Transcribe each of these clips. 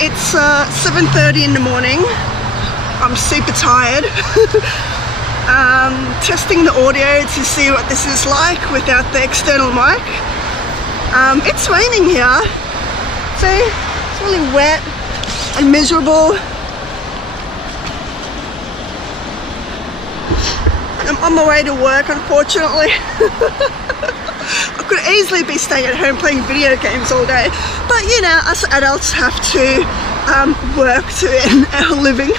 it's 7:30 in the morning. I'm super tired. Testing the audio to see what this is like without the external mic. It's raining here. See, it's really wet and miserable. I'm on my way to work, unfortunately. I could easily be staying at home playing video games all day, but you know, us adults have to work to earn our living.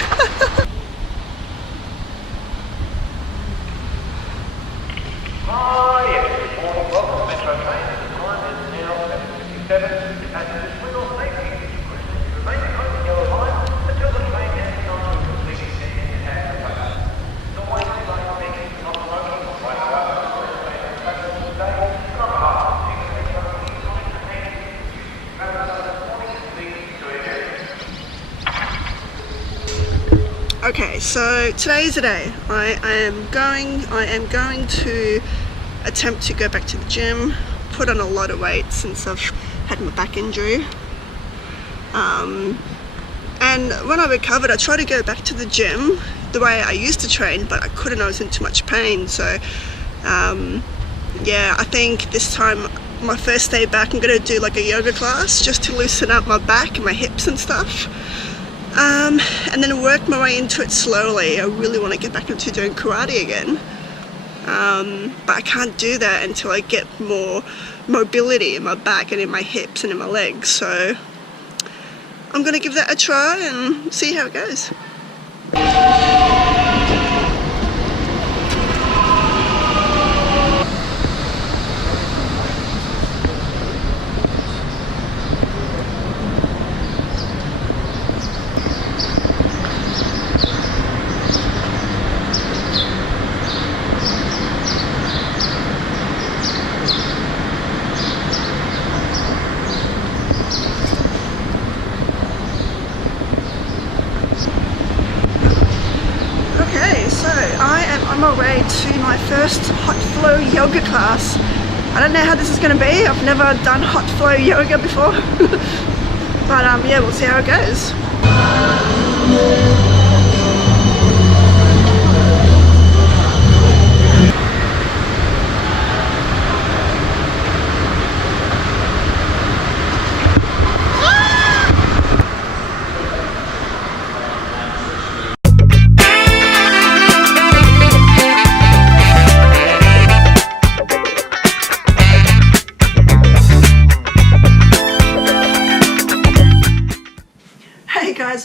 Okay, so today is the day. I am going to attempt to go back to the gym, put on a lot of weight since I've had my back injury. And when I recovered, I tried to go back to the gym the way I used to train, but I couldn't. I was in too much pain. So yeah, I think this time, my first day back, I'm going to do like a yoga class just to loosen up my back and my hips and stuff. And then work my way into it slowly. I really want to get back into doing karate again, but I can't do that until I get more mobility in my back and in my hips and in my legs. So I'm going to give that a try and see how it goes. I am on my way to my first hot flow yoga class. I don't know how this is going to be. I've never done hot flow yoga before. But yeah, we'll see how it goes.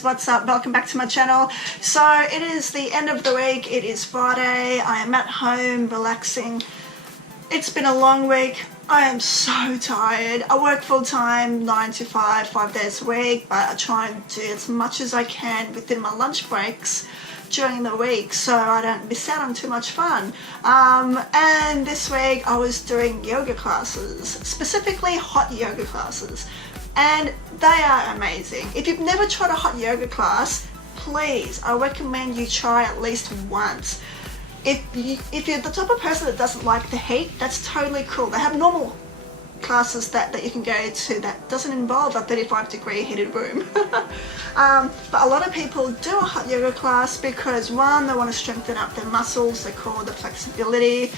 What's up? Welcome back to my channel. So it is the end of the week. It is Friday. I am at home relaxing. It's been a long week. I am so tired. I work full time, 9 to 5, 5 days a week, but I try and do as much as I can within my lunch breaks during the week so I don't miss out on too much fun. And this week I was doing yoga classes, specifically hot yoga classes. And they are amazing. If you've never tried a hot yoga class, please, I recommend you try at least once. If you're the type of person that doesn't like the heat, that's totally cool. They have normal classes that you can go to that doesn't involve a 35-degree heated room. But a lot of people do a hot yoga class because one, they want to strengthen up their muscles, they call the flexibility.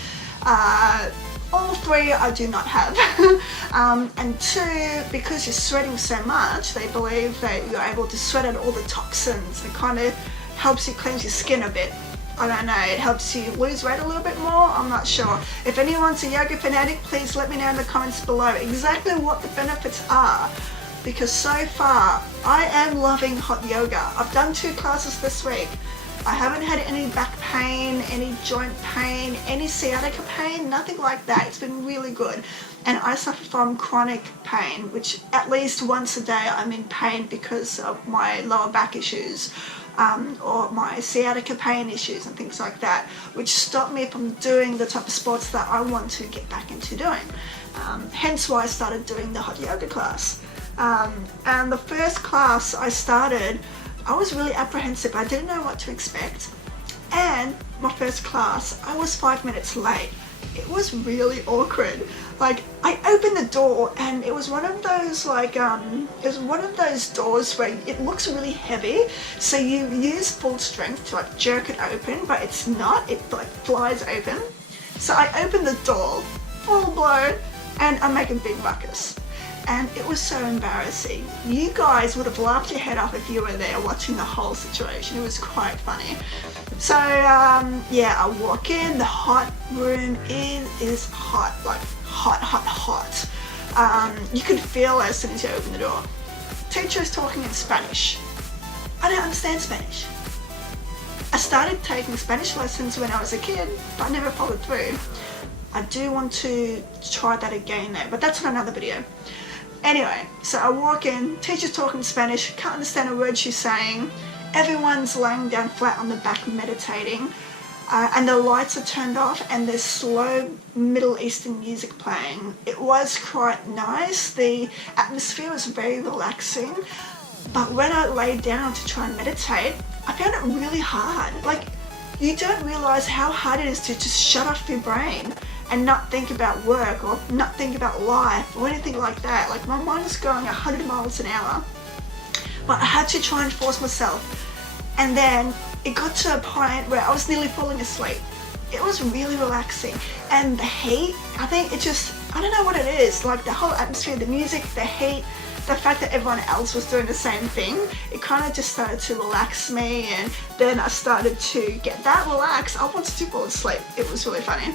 All three I do not have. And two, because you're sweating so much, they believe that you're able to sweat out all the toxins. It kind of helps you cleanse your skin a bit. I don't know, it helps you lose weight a little bit more. I'm not sure. If anyone's a yoga fanatic, please let me know in the comments below exactly what the benefits are, because so far I am loving hot yoga. I've done 2 classes this week. I haven't had any back pain, any joint pain, any sciatica pain, nothing like that. It's been really good. And I suffer from chronic pain, which at least once a day I'm in pain because of my lower back issues, or my sciatica pain issues and things like that, which stop me from doing the type of sports that I want to get back into doing. Hence why I started doing the hot yoga class. And the first class I started, I was really apprehensive. I didn't know what to expect. And my first class, I was 5 minutes late. It was really awkward. Like, I opened the door and it was one of those doors where it looks really heavy, so you use full strength to like jerk it open, but it's not, it like flies open. So I opened the door, full blown, and I make a big ruckus. And it was so embarrassing. You guys would have laughed your head off if you were there watching the whole situation. It was quite funny. So yeah, I walk in, the hot room is hot, like hot. You could feel it as soon as you open the door. Teacher is talking in Spanish. I don't understand Spanish. I started taking Spanish lessons when I was a kid, but I never followed through. I do want to try that again though, but that's in another video. Anyway, so I walk in, teacher's talking Spanish, can't understand a word she's saying. Everyone's laying down flat on the back meditating, and the lights are turned off and there's slow Middle Eastern music playing. It was quite nice. The atmosphere was very relaxing, but when I laid down to try and meditate, I found it really hard. Like, you don't realise how hard it is to just shut off your brain and not think about work or not think about life or anything like that. Like, my mind was going 100 miles an hour, but I had to try and force myself. And then it got to a point where I was nearly falling asleep. It was really relaxing. And the heat, I think it just, I don't know what it is, like the whole atmosphere, the music, the heat, the fact that everyone else was doing the same thing, it kind of just started to relax me, and then I started to get that relaxed. I wanted to fall asleep. It was really funny.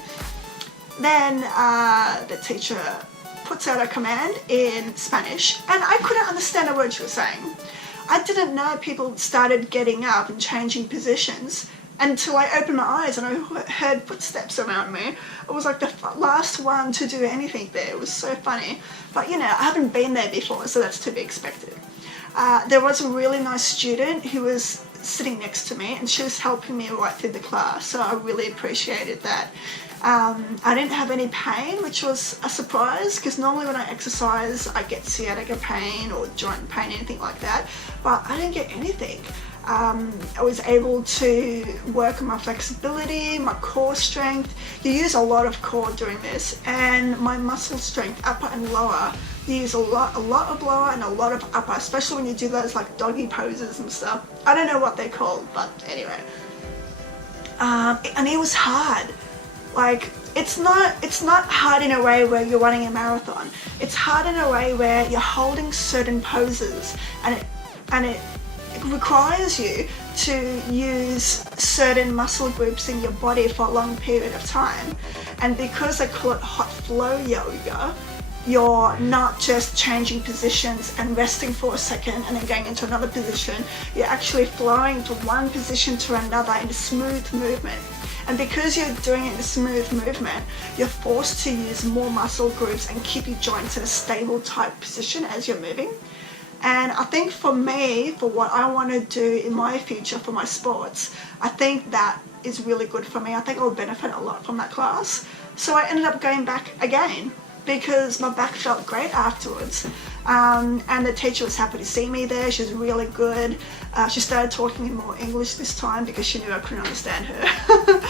Then the teacher puts out a command in Spanish, and I couldn't understand a word she was saying. I didn't know people started getting up and changing positions until I opened my eyes and I heard footsteps around me. I was like the last one to do anything there. It was so funny. But you know, I haven't been there before, so that's to be expected. There was a really nice student who was sitting next to me, and she was helping me right through the class, so I really appreciated that. I didn't have any pain, which was a surprise, because normally when I exercise I get sciatica pain or joint pain, anything like that, but I didn't get anything. I was able to work on my flexibility, my core strength. You use a lot of core doing this, and my muscle strength, upper and lower. You use a lot of lower and a lot of upper, especially when you do those like doggy poses and stuff. I don't know what they're called, but anyway. And it was hard. Like, it's not hard in a way where you're running a marathon. It's hard in a way where you're holding certain poses, and it requires you to use certain muscle groups in your body for a long period of time. And because I call it hot flow yoga, you're not just changing positions and resting for a second and then going into another position. You're actually flowing from one position to another in a smooth movement. And because you're doing it in a smooth movement, you're forced to use more muscle groups and keep your joints in a stable type position as you're moving. And I think for me, for what I want to do in my future for my sports, I think that is really good for me. I think I'll benefit a lot from that class. So I ended up going back again because my back felt great afterwards. And the teacher was happy to see me there. She was really good. She started talking in more English this time because she knew I couldn't understand her.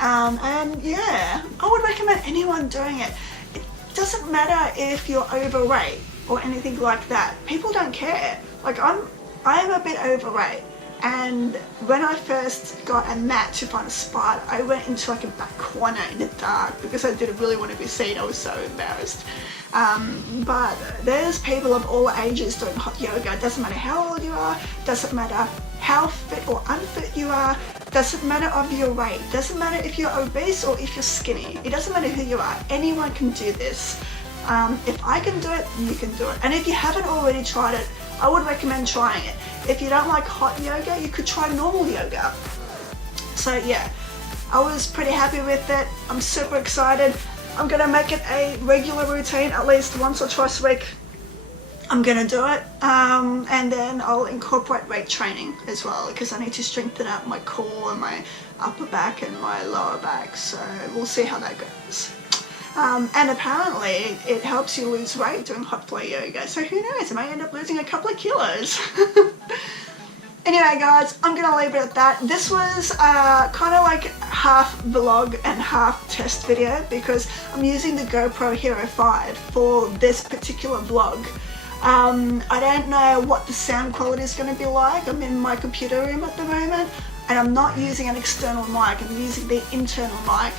And yeah, I would recommend anyone doing it. It doesn't matter if you're overweight or anything like that. People don't care. Like, I'm a bit overweight, and when I first got a mat to find a spot, I went into like a back corner in the dark because I didn't really want to be seen. I was so embarrassed. But there's people of all ages doing hot yoga. It doesn't matter how old you are, doesn't matter how fit or unfit you are, doesn't matter of your weight, doesn't matter if you're obese or if you're skinny. It doesn't matter who you are. Anyone can do this. If I can do it, you can do it. And if you haven't already tried it, I would recommend trying it. If you don't like hot yoga, you could try normal yoga. So yeah, I was pretty happy with it. I'm super excited. I'm gonna make it a regular routine, at least once or twice a week. I'm gonna do it, and then I'll incorporate weight training as well, because I need to strengthen up my core and my upper back and my lower back, so we'll see how that goes. And apparently it helps you lose weight doing hot flow yoga, so who knows, I might end up losing a couple of kilos. Anyway guys, I'm gonna leave it at that. This was kind of like half vlog and half test video because I'm using the GoPro Hero 5 for this particular vlog. I don't know what the sound quality is going to be like. I'm in my computer room at the moment and I'm not using an external mic, I'm using the internal mic.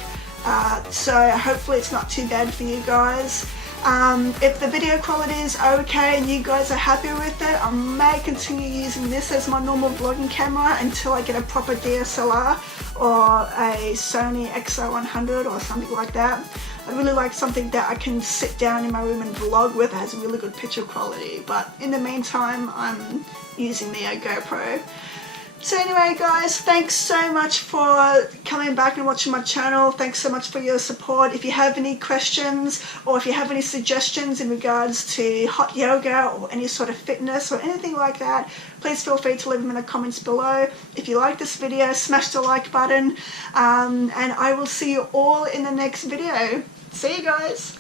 So hopefully it's not too bad for you guys. If the video quality is okay and you guys are happy with it, I may continue using this as my normal vlogging camera until I get a proper DSLR or a Sony XR100 or something like that. I really like something that I can sit down in my room and vlog with that has really good picture quality, but in the meantime I'm using the GoPro. So anyway guys, thanks so much for coming back and watching my channel. Thanks so much for your support. If you have any questions or if you have any suggestions in regards to hot yoga or any sort of fitness or anything like that, please feel free to leave them in the comments below. If you like this video, smash the like button, and I will see you all in the next video. See you guys.